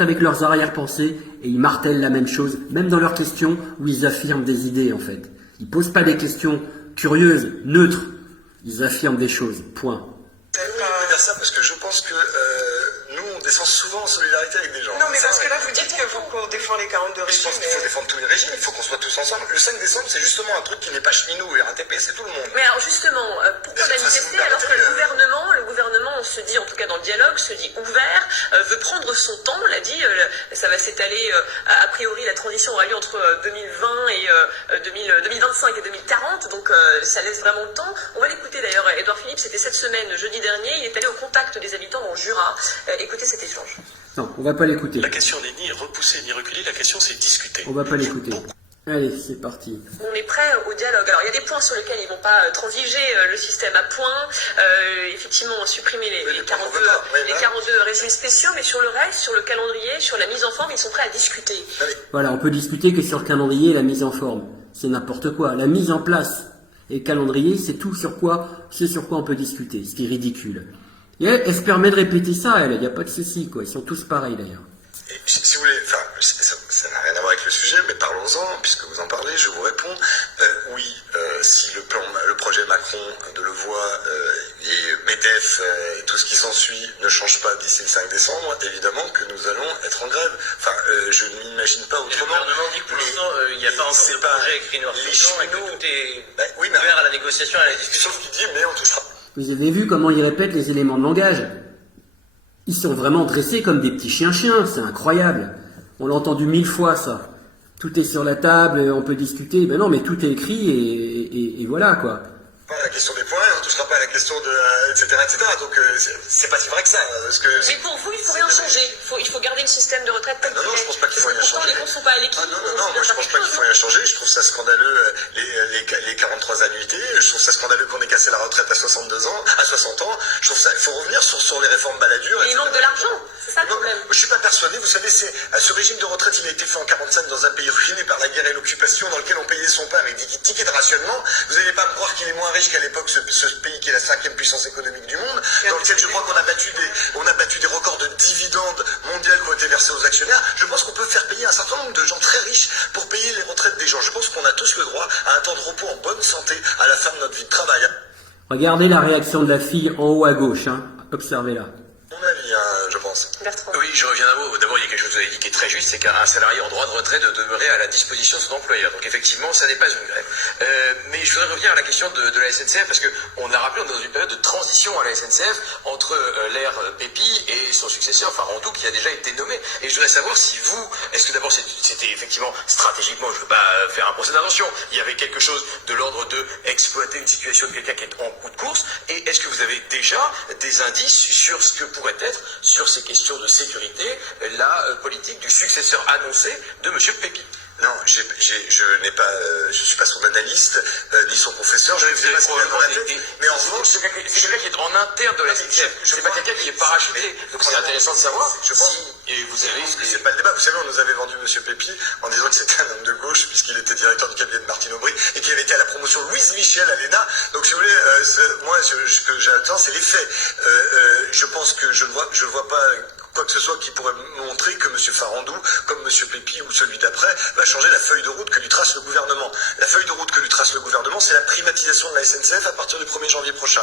avec leurs arrière-pensées et ils martèlent la même chose, même dans leurs questions où ils affirment des idées en fait. Ils posent pas des questions curieuses, neutres, ils affirment des choses, point. Je vais dire ça parce que je pense que nous, on descend souvent en solidarité avec des gens. Non, mais parce que là, vous dites qu'on défend les 42 régimes. Je pense qu'il faut défendre tous les régimes, il faut qu'on soit tous ensemble. Le 5 décembre, c'est justement un truc qui n'est pas cheminot et RATP, c'est tout le monde. Mais alors justement, pourquoi manifester alors que le gouvernement, on se dit, en tout cas dans le dialogue, se dit ouvert, veut prendre son temps, on l'a dit, ça va s'étaler, a priori la transition aura lieu entre 2020 et 2025 et 2040, donc ça laisse vraiment le temps. On va l'écouter d'ailleurs, Édouard Philippe, c'était cette semaine, jeudi dernier, il est allé au contact des habitants dans le Jura. Écoutez cet échange. Non, on va pas l'écouter. La question n'est ni repoussée ni reculée, la question c'est discuter. On va pas l'écouter. Allez, c'est parti. On est prêt au dialogue. Alors, il y a des points sur lesquels ils ne vont pas transiger, le système à points, effectivement, supprimer les 42 régimes spéciaux, mais sur le reste, sur le calendrier, sur la mise en forme, ils sont prêts à discuter. Voilà, on peut discuter que sur le calendrier et la mise en forme. C'est n'importe quoi. La mise en place et le calendrier, c'est tout sur quoi on peut discuter, ce qui est ridicule. Et elle se permet de répéter ça, il n'y a pas de souci, quoi. Ils sont tous pareils, d'ailleurs. Et si vous voulez, enfin, ça n'a rien à voir avec le sujet, mais parlons-en, puisque vous en parlez, je vous réponds. Oui, si le projet Macron de Levoix et MEDEF et tout ce qui s'ensuit ne change pas d'ici le 5 décembre, évidemment que nous allons être en grève. Enfin, je ne m'imagine pas autrement. Le gouvernement dit que pour l'instant, il n'y a pas encore de projet écrit noir sur blanc et que tout est ouvert à la négociation et à la discussion. Sauf qu'il dit, mais on touchera. Vous avez vu comment ils répètent les éléments de langage? Ils sont vraiment dressés comme des petits chiens-chiens, c'est incroyable. On l'a entendu 1000 fois, ça. Tout est sur la table, on peut discuter. Ben non, mais tout est écrit et voilà, quoi. Pas la question des points, on ne touchera pas à la question de... etc. Donc c'est pas si vrai que ça. Parce que mais pour vous, il faut rien changer. Il faut garder le système de retraite tel qu'il est. Non, je pense pas qu'il faut rien changer. Pourtant, les comptes ne sont pas à l'équilibre. Non, moi je pense pas qu'il faut rien changer. Je trouve ça scandaleux, les 43 annuités. Je trouve ça scandaleux qu'on ait cassé la retraite à 62 ans, à 60 ans. Je trouve ça, il faut revenir sur les réformes baladures. Mais il manque de l'argent, c'est ça le problème. Je suis pas persuadé, vous savez, ce régime de retraite, il a été fait en 45 dans un pays ruiné par la guerre et l'occupation, dans lequel on payait son pain avec des tickets de rationnement. Vous n'allez pas me croire qu'il est moins riche qu'à l'époque, ce pays qui est la 5e puissance économique du monde, dans lequel je crois qu'on a battu des records de dividendes mondiales qui ont été versés aux actionnaires. Je pense qu'on peut faire payer un certain nombre de gens très riches pour payer les retraites des gens. Je pense qu'on a tous le droit à un temps de repos en bonne santé à la fin de notre vie de travail. Regardez la réaction de la fille en haut à gauche, hein. Observez-la. Mon avis, hein, je pense. Bertrand. Oui, je reviens d'un mot. D'abord, il y a quelque chose que vous avez dit qui est très juste, c'est qu'un salarié en droit de retrait de demeurer à la disposition de son employeur. Donc effectivement, ça n'est pas une grève. Mais je voudrais revenir à la question de la SNCF, parce qu'on a rappelé, on est dans une période de transition à la SNCF entre l'ère Pépi et son successeur, Farandou, qui a déjà été nommé. Et je voudrais savoir si vous, est-ce que d'abord c'était effectivement stratégiquement, je ne veux pas faire un procès d'intention, il y avait quelque chose de l'ordre de exploiter une situation de quelqu'un qui est en coup de course, et est-ce que vous avez déjà des indices sur ce que pourrait être, sur ces questions de sécurité, la politique du successeur annoncé de M. Pépi? Non, je suis pas son analyste, ni son professeur, je vais vous passer dans la tête, mais en revanche... C'est quelqu'un qui est en interne de la SNCF, c'est pas quelqu'un qui est parachuté, donc c'est intéressant de savoir je pense, et vous avez... C'est pas le débat, vous savez, on nous avait vendu M. Pépi en disant que c'était un homme de gauche, puisqu'il était directeur du cabinet de Martine Aubry, et qu'il avait été à la promotion Louise Michel à l'ENA, donc si vous voulez, moi, ce que j'attends, c'est les faits. Je pense que je ne vois pas quoi que ce soit qui pourrait montrer que M. Farandou, comme M. Pépi ou celui d'après, va changer la feuille de route que lui trace le gouvernement. La feuille de route que lui trace le gouvernement, c'est la privatisation de la SNCF à partir du 1er janvier prochain.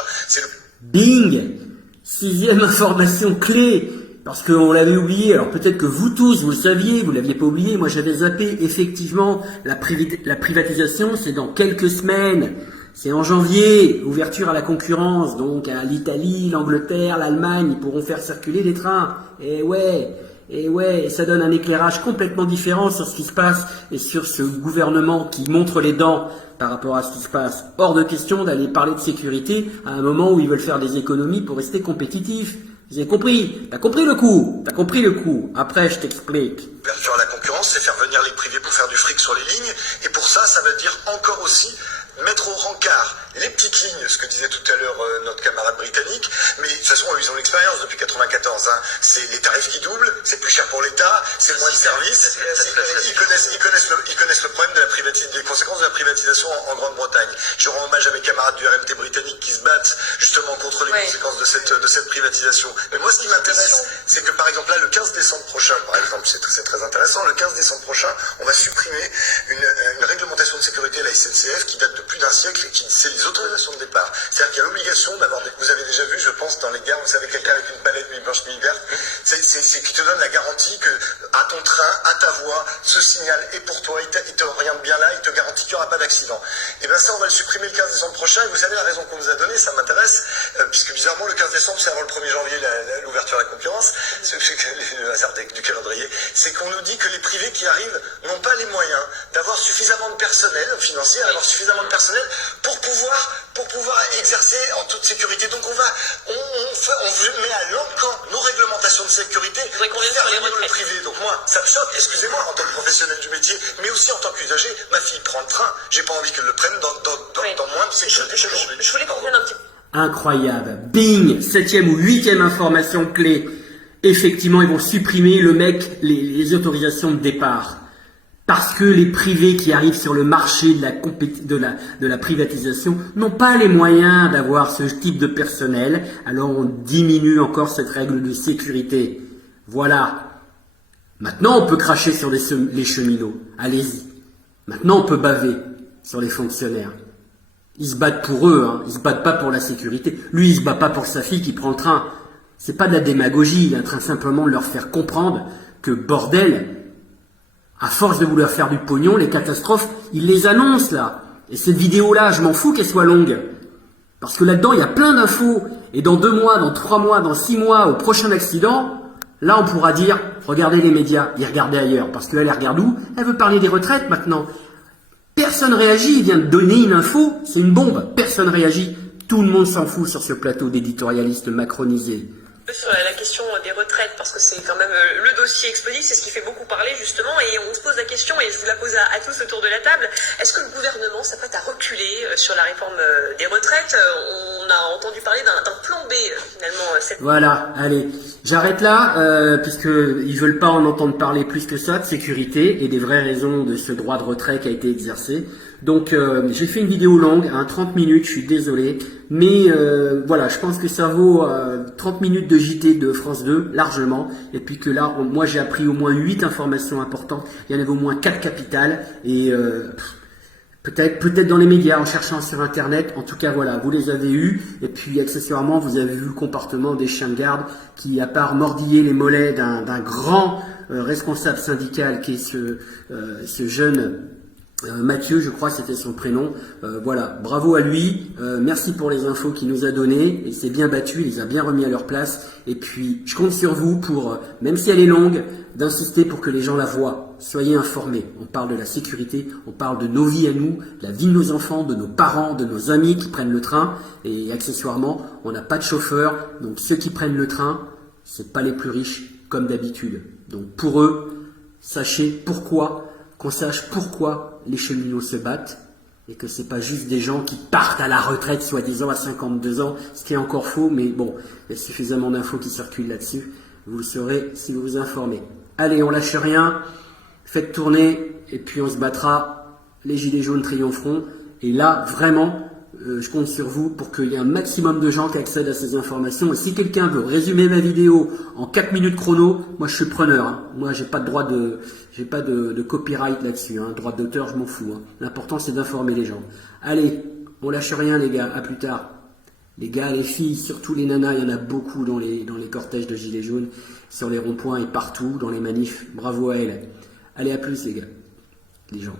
Bing! 6e information clé! Parce qu'on l'avait oublié, alors peut-être que vous tous, vous le saviez, vous l'aviez pas oublié, moi j'avais zappé, effectivement, la privatisation, c'est dans quelques semaines. C'est en janvier, ouverture à la concurrence, donc à l'Italie, l'Angleterre, l'Allemagne, ils pourront faire circuler les trains. Et ouais, ça donne un éclairage complètement différent sur ce qui se passe et sur ce gouvernement qui montre les dents par rapport à ce qui se passe. Hors de question d'aller parler de sécurité à un moment où ils veulent faire des économies pour rester compétitifs. Vous avez compris? T'as compris le coup? Après, je t'explique. L'ouverture à la concurrence, c'est faire venir les privés pour faire du fric sur les lignes. Et pour ça, ça veut dire encore aussi mettre au rencard les petites lignes, ce que disait tout à l'heure notre camarade britannique, mais de toute façon ils ont l'expérience depuis 94, hein. C'est les tarifs qui doublent, c'est plus cher pour l'État, c'est moins de services, ils connaissent le problème de des conséquences de la privatisation en Grande-Bretagne. Je rends hommage à mes camarades du RMT britannique qui se battent justement contre les conséquences de cette privatisation. Mais moi ce qui m'intéresse, c'est que par exemple là le 15 décembre prochain, par exemple, c'est très intéressant, le 15 décembre prochain, on va supprimer une réglementation de sécurité à la SNCF qui date de plus d'un siècle et qui c'est les autorisations de départ. C'est-à-dire qu'il y a l'obligation d'avoir vous avez déjà vu, je pense, dans les gares, vous savez, quelqu'un avec une palette mi-blanche mi-verte, c'est qui te donne la garantie que à ton train, à ta voie, ce signal est pour toi, il t'oriente bien là, il te garantit qu'il n'y aura pas d'accident. Et bien ça, on va le supprimer le 15 décembre prochain, et vous savez la raison qu'on nous a donnée, ça m'intéresse, puisque bizarrement le 15 décembre, c'est avant le 1er janvier l'ouverture à la concurrence, le hasard du calendrier, c'est qu'on nous dit que les privés qui arrivent n'ont pas les moyens d'avoir suffisamment de personnel financier, d'avoir suffisamment de personnel pour pouvoir exercer en toute sécurité. Donc on met à l'encan nos réglementations de sécurité pour faire venir le privé. Donc moi, ça me choque, excusez-moi, en tant que professionnel du métier, mais aussi en tant qu'usager, ma fille prend le train, j'ai pas envie qu'elle le prenne dans moins de sécurité. Je voulais qu'on revienne un petit peu. Incroyable. Bing, 7e ou 8e information clé. Effectivement, ils vont supprimer les autorisations de départ. Parce que les privés qui arrivent sur le marché de la privatisation n'ont pas les moyens d'avoir ce type de personnel, alors on diminue encore cette règle de sécurité. Voilà. Maintenant, on peut cracher sur les cheminots. Allez-y. Maintenant, on peut baver sur les fonctionnaires. Ils se battent pour eux, hein. Ils se battent pas pour la sécurité. Lui, il se bat pas pour sa fille qui prend le train. C'est pas de la démagogie, il est en train simplement de leur faire comprendre que, bordel, à force de vouloir faire du pognon, les catastrophes, ils les annoncent là. Et cette vidéo-là, je m'en fous qu'elle soit longue. Parce que là-dedans, il y a plein d'infos. Et dans 2 mois, dans 3 mois, dans 6 mois, au prochain accident, là on pourra dire, regardez les médias, ils regardaient ailleurs. Parce qu'elle regarde où? Elle veut parler des retraites maintenant. Personne réagit, il vient de donner une info, c'est une bombe. Personne réagit. Tout le monde s'en fout sur ce plateau d'éditorialistes macronisés. Sur la question des retraites, parce que c'est quand même le dossier explosif, c'est ce qui fait beaucoup parler justement, et on se pose la question, et je vous la pose à tous autour de la table, est-ce que le gouvernement s'apprête à reculer sur la réforme des retraites? On a entendu parler d'un plan B finalement. Voilà, allez, j'arrête là, puisqu'ils veulent pas en entendre parler plus que ça, de sécurité et des vraies raisons de ce droit de retrait qui a été exercé. Donc j'ai fait une vidéo longue, 30 minutes, je suis désolé, mais voilà, je pense que ça vaut 30 minutes de JT de France 2, largement, et puis que là, moi j'ai appris au moins 8 informations importantes, il y en avait au moins 4 capitales, et peut-être dans les médias, en cherchant sur Internet, en tout cas voilà, vous les avez eus, et puis accessoirement, vous avez vu le comportement des chiens de garde qui, à part mordiller les mollets d'un grand responsable syndical qui est ce jeune... Mathieu, je crois que c'était son prénom. Voilà, bravo à lui. Merci pour les infos qu'il nous a données. Il s'est bien battu, il les a bien remis à leur place. Et puis, je compte sur vous pour, même si elle est longue, d'insister pour que les gens la voient. Soyez informés. On parle de la sécurité, on parle de nos vies à nous, de la vie de nos enfants, de nos parents, de nos amis qui prennent le train. Et accessoirement, on n'a pas de chauffeur. Donc ceux qui prennent le train, c'est pas les plus riches, comme d'habitude. Donc pour eux, sachez qu'on sache pourquoi les cheminots se battent et que c'est pas juste des gens qui partent à la retraite soi-disant à 52 ans, ce qui est encore faux, mais bon, il y a suffisamment d'infos qui circulent là-dessus. Vous le saurez si vous vous informez. Allez, on lâche rien, faites tourner et puis on se battra. Les gilets jaunes triompheront. Et là, vraiment, je compte sur vous pour qu'il y ait un maximum de gens qui accèdent à ces informations. Et si quelqu'un veut résumer ma vidéo en 4 minutes chrono, moi je suis preneur. Hein. Moi j'ai pas de copyright là-dessus. Hein. Droit d'auteur, je m'en fous. Hein. L'important c'est d'informer les gens. Allez, on lâche rien les gars, à plus tard. Les gars, les filles, surtout les nanas, il y en a beaucoup dans les cortèges de gilets jaunes, sur les ronds-points et partout, dans les manifs. Bravo à elles. Allez, à plus les gars, les gens.